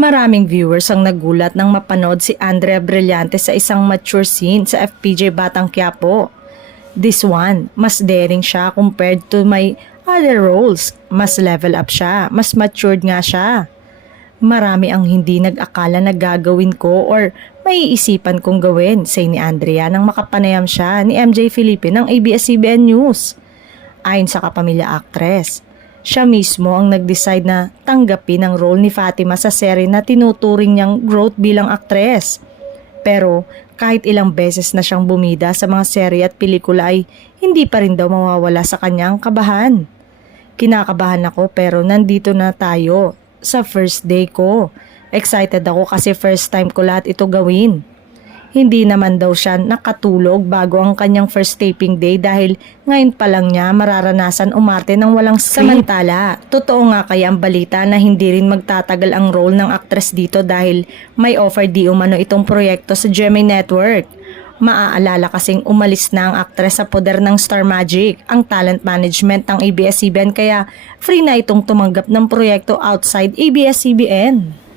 Maraming viewers ang nagulat nang mapanood si Andrea Brillante sa isang mature scene sa FPJ Batang Quiapo. This one, mas daring siya compared to my other roles. Mas level up siya, mas matured nga siya. Marami ang hindi nag-akala na gagawin ko or may iisipan kong gawin, say ni Andrea nang makapanayam siya ni MJ Felipe ng ABS-CBN News. Ayon sa kapamilya actress, siya mismo ang nag-decide na tanggapin ang role ni Fatima sa serye na tinuturing niyang growth bilang aktres. Pero kahit ilang beses na siyang bumida sa mga serye at pelikula ay hindi pa rin daw mawawala sa kanyang kabahan. Kinakabahan ako pero nandito na tayo sa first day ko. Excited ako kasi first time ko lahat ito gawin. Hindi naman daw siya nakatulog bago ang kanyang first taping day dahil ngayon pa lang niya mararanasan umarte ng walang script. Samantala, totoo nga kaya ang balita na hindi rin magtatagal ang role ng actress dito dahil may offer di umano itong proyekto sa GMA Network. Maaalala kasing umalis na ang aktres sa poder ng Star Magic, ang talent management ng ABS-CBN kaya free na itong tumanggap ng proyekto outside ABS-CBN.